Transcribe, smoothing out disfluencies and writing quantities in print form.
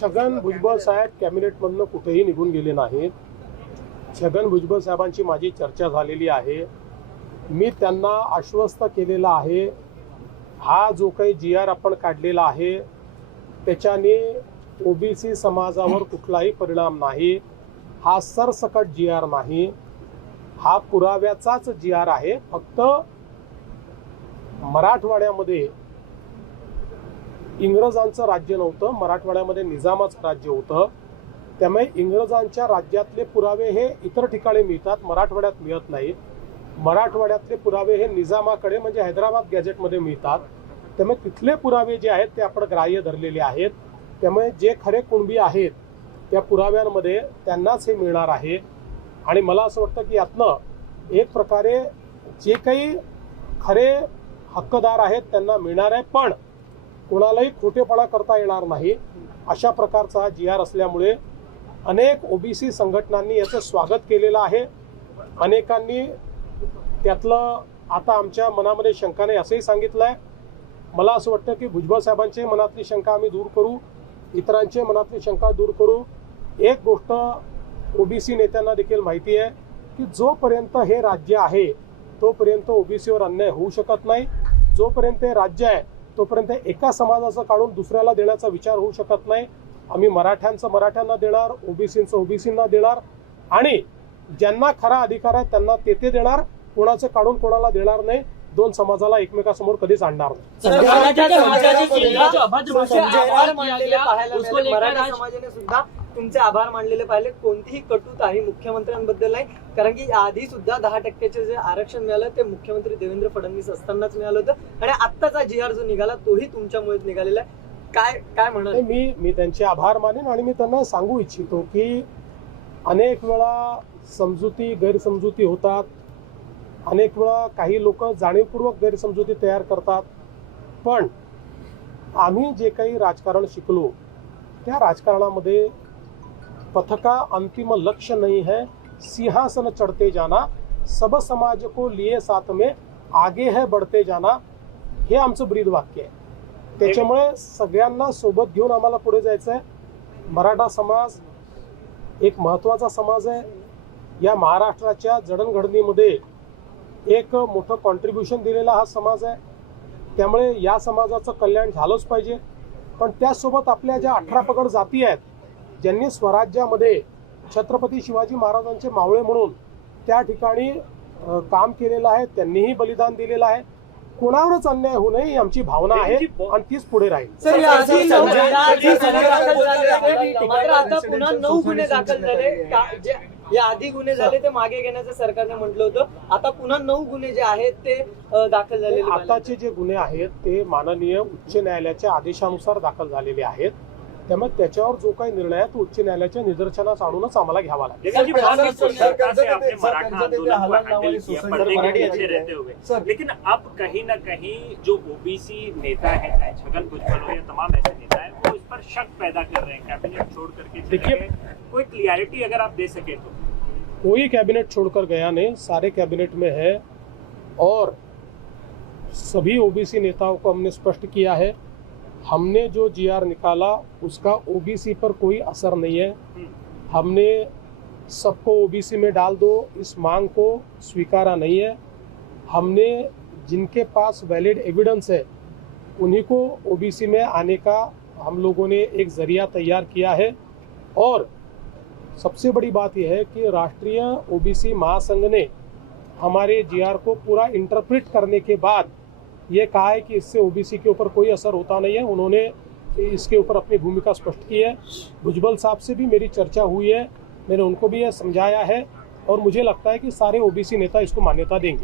छगन भुजबळ साहेब कॅबिनेटमधनं कुठेही निघून गेले नाहीत. छगन भुजबळ साहेबांची माझी चर्चा झालेली आहे. मी त्यांना आश्वस्त केलेलं आहे, हा जो काही GR आपण काढलेला आहे त्याच्याने OBC समाजावर कुठलाही परिणाम नाही. हा सरसकट GR नाही, हा पुराव्याचाच GR आहे. फक्त मराठवाड्यामध्ये इंग्रजांचं राज्य नव्हतं, मराठवाड्यामध्ये निजामाचं राज्य होतं. त्यामुळे इंग्रजांच्या राज्यातले पुरावे हे इतर ठिकाणी मिळतात, मराठवाड्यात मिळत नाहीत. मराठवाड्यातले पुरावे हे निजामाकडे म्हणजे हैदराबाद गॅझेटमध्ये मिळतात. त्यामुळे तिथले पुरावे जे आहेत ते आपण ग्राह्य धरलेले आहेत. त्यामुळे जे खरे कुणबी आहेत त्या पुराव्यांमध्ये त्यांनाच हे मिळणार आहे. आणि मला असं वाटतं की यातनं एक प्रकारे जे काही खरे हक्कदार आहेत त्यांना मिळणार आहे, पण कोणालाही खोटेपणा करता येणार नाही अशा प्रकारचा GR असल्यामुळे अनेक OBC संघटनांनी याचं स्वागत केलेलं आहे. अनेकांनी त्यातलं आता आमच्या मनामध्ये शंकाने असंही सांगितलं आहे. मला असं वाटतं की भुजबळ साहेबांची मनातली शंका आम्ही दूर करू, इतरांची मनातली शंका दूर करू. एक गोष्ट OBC नेत्यांना देखील माहिती आहे की जोपर्यंत हे राज्य आहे तोपर्यंत OBCवर अन्याय होऊ शकत नाही. जोपर्यंत हे राज्य आहे तोपर्यंत एका समाजाचं काढून दुसऱ्याला देण्याचा विचार होऊ शकत नाही. आम्ही मराठ्यांचं मराठ्यांना देणार, OBCचं OBCंना देणार आणि ज्यांना खरा अधिकार आहे त्यांना ते देणार. कोणाचं काढून कोणाला देणार नाही. दोन समाजाला एकमेकासमोर कधीच आणणार नाही. मराठा समाजाने सुद्धा तुमचे आभार मानलेले पाहिले. कोणतीही कटुता ही मुख्यमंत्र्यांबद्दल नाही, कारण की आधी सुद्धा 10% जे आरक्षण मिळालं ते मुख्यमंत्री देवेंद्र फडणवीस असतानाच मिळालं होतं आणि आत्ताचा GR जो निघाला तोही तुमच्यामुळेच निघालेला आहे. काय म्हणाल? मी त्यांचे आभार मानेन आणि मी त्यांना सांगू इच्छितो की अनेक वेळा समजुती गैरसमजुती होतात. अनेक वेळा काही लोक जाणीवपूर्वक गैरसमजुती तयार करतात. पण आम्ही जे काही राजकारण शिकलो त्या राजकारणामध्ये पथका अंतिम लक्ष्य नहीं है, सिंहासन चढ़ते जाना, सब समाज को लिए साथ में आगे है बढ़ते जाना, हे आमचं ब्रीद वाक्य आहे. त्याच्यामुळे सगळ्यांना सोबत घेऊन आम्हाला पुढे जायचं आहे. मराठा समाज एक महत्त्वाचा समाज आहे. या महाराष्ट्राच्या जडणघडणीमध्ये एक मोठं कॉन्ट्रीब्युशन दिलेला हा समाज आहे. त्यामुळे या समाजाचं कल्याण झालंच पाहिजे. पण त्यासोबत आपल्या ज्या 18 पगड जाती आहेत ज्यांनी स्वराज्यामध्ये छत्रपती शिवाजी महाराजांचे मावळे म्हणून त्या ठिकाणी काम केलेलं आहे, त्यांनीही बलिदान दिलेलं आहे. कोणावरच अन्याय होऊ नये ही आमची भावना आहे आणि तीच पुढे राहील. आता पुन्हा 9 गुन्हे दाखल झाले. या आधी गुन्हे झाले ते मागे घेण्याचं सरकारने म्हटलं होतं. आता पुन्हा 9 गुन्हे जे आहेत ते दाखल झालेले. आताचे जे गुन्हे आहेत ते माननीय उच्च न्यायालयाच्या आदेशानुसार दाखल झालेले आहेत. त्यामुळे त्याच्यावर जो काही निर्णय आहे तो उच्च न्यायालयाच्या निदर्शनास आणूनच आम्हाला घ्यावा लागेल. लेकिन अब कहीं ना कहीं जो OBC नेता है, चाहे छगन भुजबल हो या तमाम ऐसे नेता है, वो इस पर शक पैदा कर रहे हैं. कैबिनेट छोड़ करके देखिए, कोई क्लियरिटी अगर आप दे सके तो. कोई कैबिनेट छोड़कर गया नहीं, सारे कैबिनेट में है और सभी OBC नेताओं को हमने स्पष्ट किया है. हमने जो GR निकाला उसका OBC पर कोई असर नहीं है. हमने सबको OBC में डाल दो इस मांग को स्वीकारा नहीं है. हमने जिनके पास वैलिड एविडेंस है उन्हीं को OBC में आने का हम लोगों ने एक जरिया तैयार किया है. और सबसे बड़ी बात यह है कि राष्ट्रीय OBC महासंघ ने हमारे GR को पूरा इंटरप्रेट करने के बाद ये कहा है कि इससे OBC के ऊपर कोई असर होता नहीं है. उन्होंने इसके ऊपर अपनी भूमिका स्पष्ट की है. भुजबल साहब से भी मेरी चर्चा हुई है, मैंने उनको भी यह समझाया है और मुझे लगता है कि सारे OBC नेता इसको मान्यता देंगे.